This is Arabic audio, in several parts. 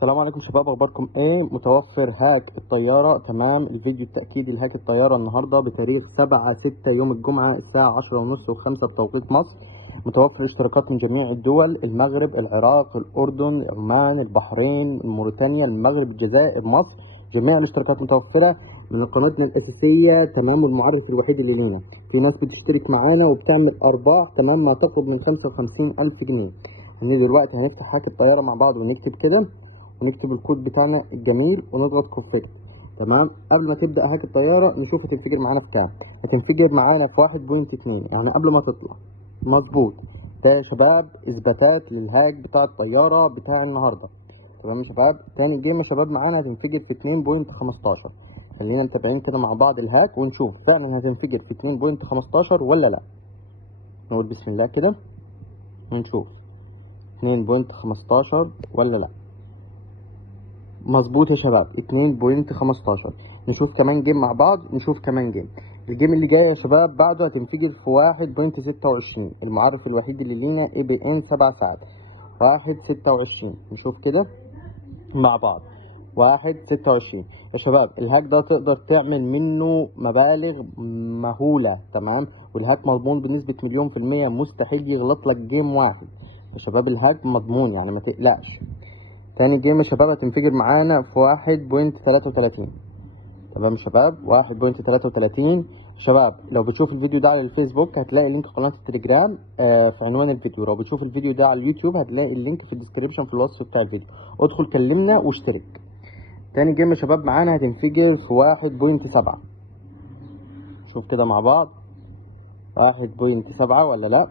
السلام عليكم شباب، اخباركم ايه؟ متوفر هاك الطياره. تمام، الفيديو التاكيدي لهاك الطياره النهارده بتاريخ 7/6 يوم الجمعه الساعه 10:30 و5 بتوقيت مصر. متوفر اشتراكات من جميع الدول: المغرب، العراق، الاردن، عمان، البحرين، موريتانيا، المغرب، الجزائر، مصر. جميع الاشتراكات متوفره من قناتنا الاساسيه. تمام، والمعرف الوحيد اللي لينا. في ناس بتشترك معانا وبتعمل ارباح تمام ما تقرب من 55,000 جنيه. دلوقتي هنفتح هاك الطياره مع بعض ونكتب كده، ونكتب الكود بتاعنا الجميل ونضغط كونفيج. تمام، قبل ما تبدا هاك الطياره نشوف هتنفجر معانا في كام. هتنفجر معانا في 1.2، يعني قبل ما تطلع. مظبوط. ده يا شباب اثباتات للهاك بتاع الطياره بتاع النهارده. تمام يا شباب، تاني جيم يا شباب معانا هتنفجر في 2.15. خلينا متابعين كده مع بعض الهاك ونشوف فعلا هتنفجر في 2.15 ولا لا. نقول بسم الله كده ونشوف 2.15 ولا لا. مظبوط يا شباب 2.15. نشوف كمان جيم مع بعض، نشوف كمان جيم. الجيم اللي جاي يا شباب بعده هتنفجر في 1.26. المعرف الوحيد اللي لينا ABN 7 ساعات 1.26. نشوف كده مع بعض 1.26. يا شباب الهاك ده تقدر تعمل منه مبالغ مهولة. تمام، والهاك مضمون بنسبة 1,000,000%. مستحيل يغلط لك جيم واحد يا شباب، الهاك مضمون يعني ما تقلقش. تاني جيم يا شباب هتنفجر معانا في 1.33. تمام يا شباب 1.33. شباب لو بتشوف الفيديو ده على الفيسبوك هتلاقي لينك قناة التليجرام في عنوان الفيديو. لو بتشوف الفيديو ده على اليوتيوب هتلاقي اللينك في الديسكريبشن في الوصف بتاع الفيديو. ادخل كلمنا واشترك. تاني جيم يا شباب معانا هتنفجر في 1.7. شوف كده مع بعض 1.7 ولا لا.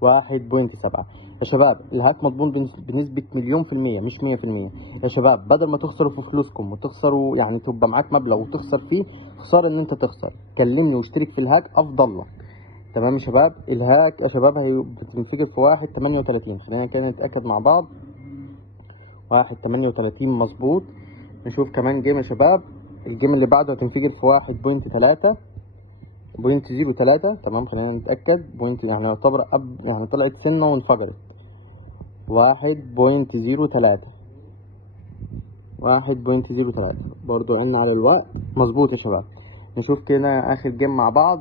1.7 يا شباب. الهاك مضمون بنسبة 1,000,000% مش 100%. يا شباب بدل ما تخسروا في فلوسكم وتخسروا، يعني تبقى معاك مبلغ وتخسر فيه، خسارة ان انت تخسر. كلمني واشترك في الهاك افضل لك. تمام يا شباب، الهاك يا شباب بتنفجر في 1.38. خلينا كده نتأكد مع بعض 1.38 مظبوط. نشوف كمان جيم يا شباب. الجيم اللي بعده هتنفجر في 1.3. 0.03. تمام، خلينا نتأكد بوينت، يعني يعتبر يعني طلعت سنة وانفجرت. 1.03. 1.03 برضو عنا على الوقت. مظبوط يا شباب. نشوف كده آخر جيم مع بعض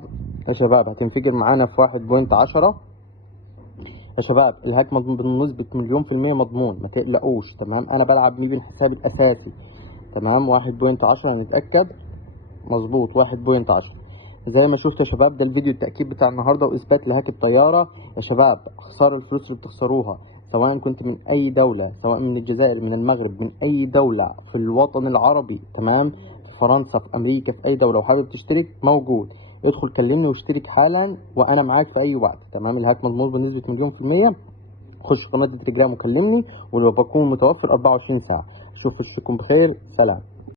يا شباب. هتنفجر معانا في 1.10. يا شباب الهاك مضمون بنسبة 1,000,000% مضمون، ما تقلقوش. تمام، أنا بلعب بيه بالحساب الأساسي. تمام 1.10 هنتأكد. مظبوط 1.10. زي ما شفتوا يا شباب ده الفيديو التأكيد بتاع النهارده واثبات لهاك الطياره. يا شباب خساره الفلوس اللي بتخسروها سواء كنت من اي دوله، سواء من الجزائر، من المغرب، من اي دوله في الوطن العربي. تمام، في فرنسا، في امريكا، في اي دوله وحابب تشترك موجود. ادخل كلمني واشترك حالا وانا معاك في اي وقت. تمام، الهاك مضمون بنسبه 1,000,000%. خش قناه التليجرام وكلمني ولو بكون متوفر 24 ساعه. اشوف وشكم بخير، سلام.